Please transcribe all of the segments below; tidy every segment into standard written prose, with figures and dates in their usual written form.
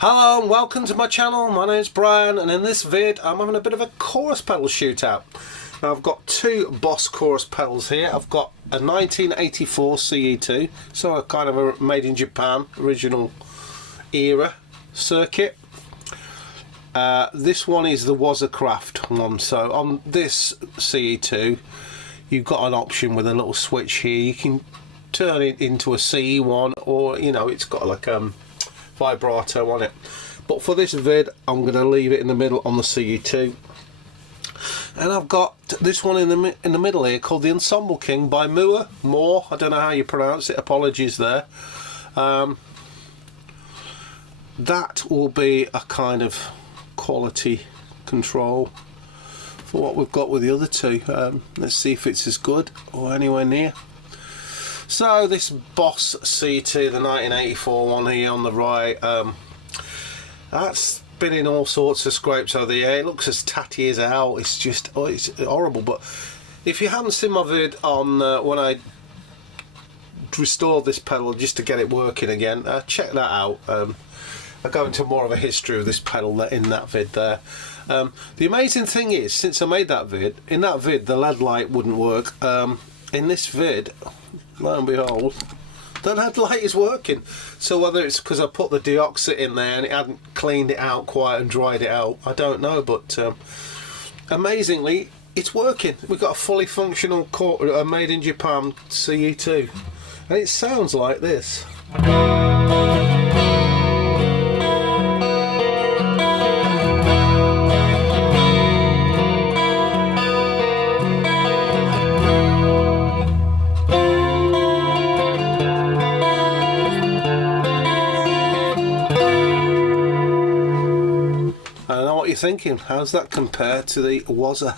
Hello and welcome to my channel. My name's Brian, and in this vid I'm having a bit of a chorus pedal shootout. Now I've got two Boss chorus pedals here. I've got a 1984 CE2, so a kind of a made in Japan original era circuit. This one is the Waza Craft one. So on this CE2 you've got an option with a little switch here. You can turn it into a CE1, or you know, it's got like vibrato on it, but for this vid I'm going to leave it in the middle on the CE2. And I've got this one in the middle here called the Ensemble King by Mooer. I don't know how you pronounce it, apologies there. That will be a kind of quality control for what we've got with the other two. Let's see if it's as good or anywhere near. So this Boss CE2, the 1984 one here on the right, that's been in all sorts of scrapes over the year. It looks as tatty as hell. It's just, oh, it's horrible. But if you haven't seen my vid on when I restored this pedal just to get it working again, check that out. I go into more of a history of this pedal in that vid there. The amazing thing is, since I made that vid, in that vid the LED light wouldn't work. In this vid, lo and behold, the LED light is working. So whether it's because I put the deoxit in there and it hadn't cleaned it out quite and dried it out, I don't know, but amazingly it's working. We've got a fully functional made in Japan CE2, and it sounds like this. I know what you're thinking, how's that compare to the Waza?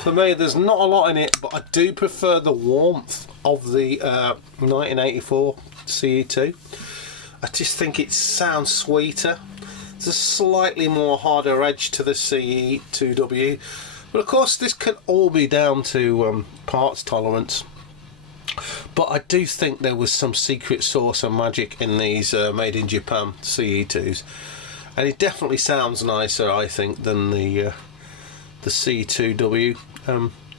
For me, there's not a lot in it, but I do prefer the warmth of the 1984 CE2. I just think it sounds sweeter. There's a slightly more harder edge to the CE2W, but of course this can all be down to parts tolerance. But I do think there was some secret sauce and magic in these made in Japan CE2s, and it definitely sounds nicer, I think, than the CE2W.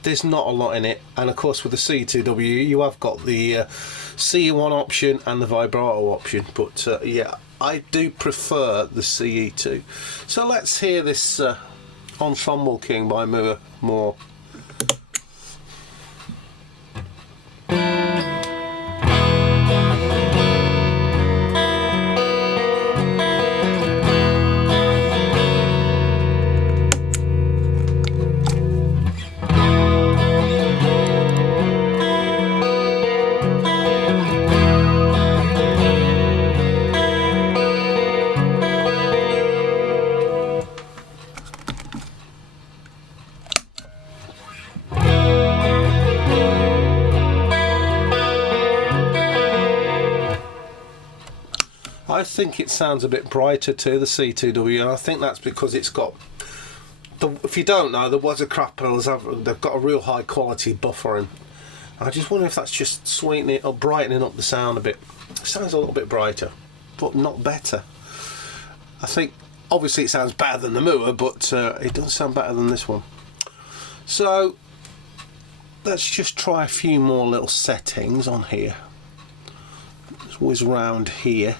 There's not a lot in it, and of course with the CE2W you have got the CE1 option and the vibrato option, but yeah, I do prefer the CE2. So let's hear this Ensemble King by Mooer more. I think it sounds a bit brighter to the CE2W, and I think that's because it's got if you don't know, the Waza Craft pedals they've got a real high quality buffering. I just wonder if that's just sweetening it or brightening up the sound a bit. It sounds a little bit brighter, but not better. I think obviously it sounds better than the Mooer, but it doesn't sound better than this one. So let's just try a few more little settings on here. Let's whiz round here.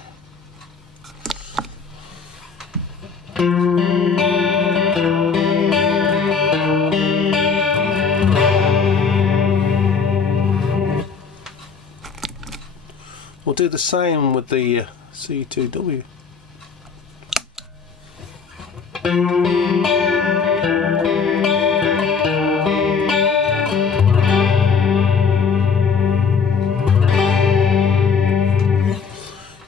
we'll do the same with the CE2W.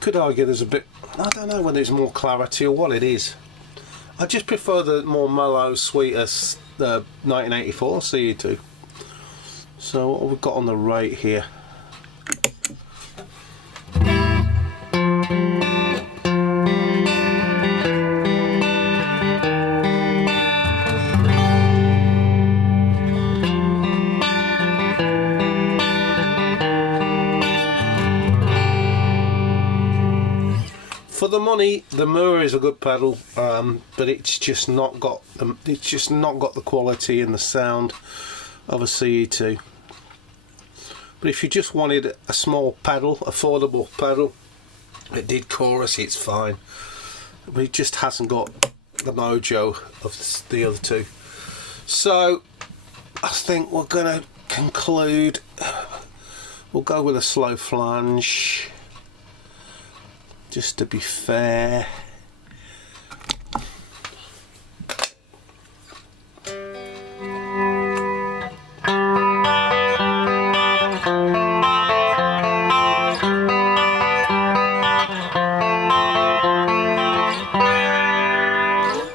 Could argue there's a bit, I don't know whether there's more clarity or what it is. I just prefer the more mellow, sweeter 1984 CE2. So what have we got on the rate here? For the money, the Mooer is a good pedal, but it's just not got the quality and the sound of a CE2. But if you just wanted a small pedal, affordable pedal, it did chorus, it's fine. But it just hasn't got the mojo of the other two. So I think we're going to conclude. We'll go with a slow flange, just to be fair.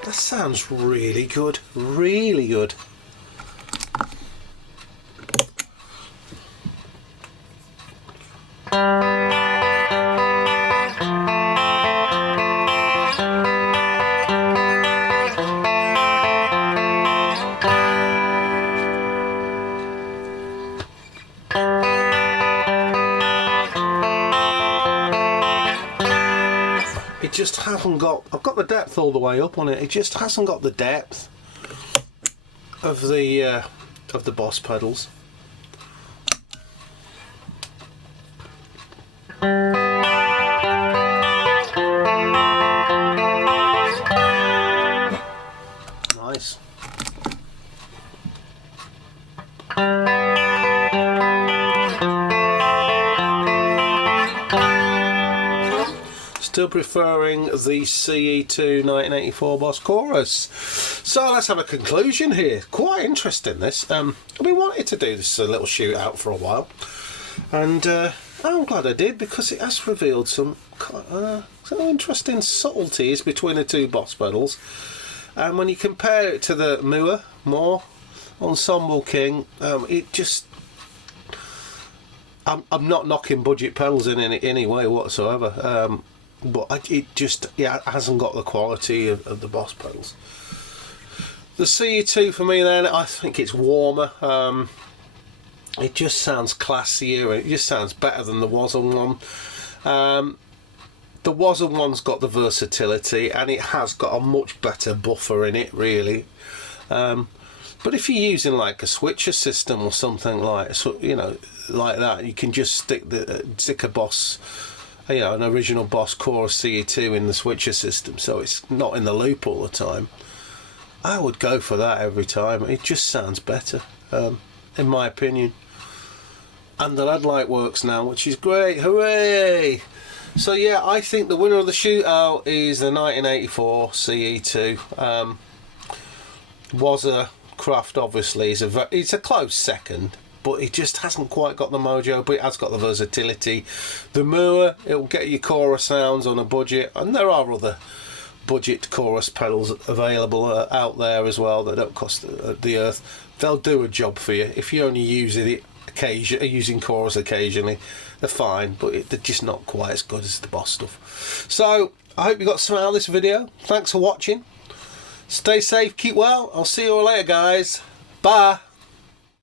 That sounds really good, really good. It just hasn't got, I've got the depth all the way up on it, it just hasn't got the depth of the Boss pedals. Nice. Still preferring the CE2 1984 Boss Chorus. So let's have a conclusion here. Quite interesting this. I've been wanting to do this little shootout for a while, and I'm glad I did, because it has revealed some interesting subtleties between the two Boss pedals. And when you compare it to the Mooer Ensemble King, it just, I'm not knocking budget pedals in any way whatsoever, but it just hasn't got the quality of the Boss pedals. The CE2 for me then, I think it's warmer. It just sounds classier, it just sounds better than the Waza one. The Waza one's got the versatility, and it has got a much better buffer in it, really. But if you're using like a switcher system or something like, you know, like that, you can just stick a Boss, you know, an original Boss Chorus CE2 in the switcher system, so it's not in the loop all the time. I would go for that every time. It just sounds better, in my opinion. And the LED light works now, which is great. Hooray! So yeah, I think the winner of the shootout is the 1984 CE2. Waza Craft obviously is it's a close second, but it just hasn't quite got the mojo, but it has got the versatility. The Mooer, it'll get you chorus sounds on a budget, and there are other budget chorus pedals available out there as well that don't cost the earth. They'll do a job for you if you only use it using chorus occasionally. They're fine, but they're just not quite as good as the Boss stuff. So I hope you got some out of this video. Thanks for watching. Stay safe, keep well. I'll see you all later, guys. Bye.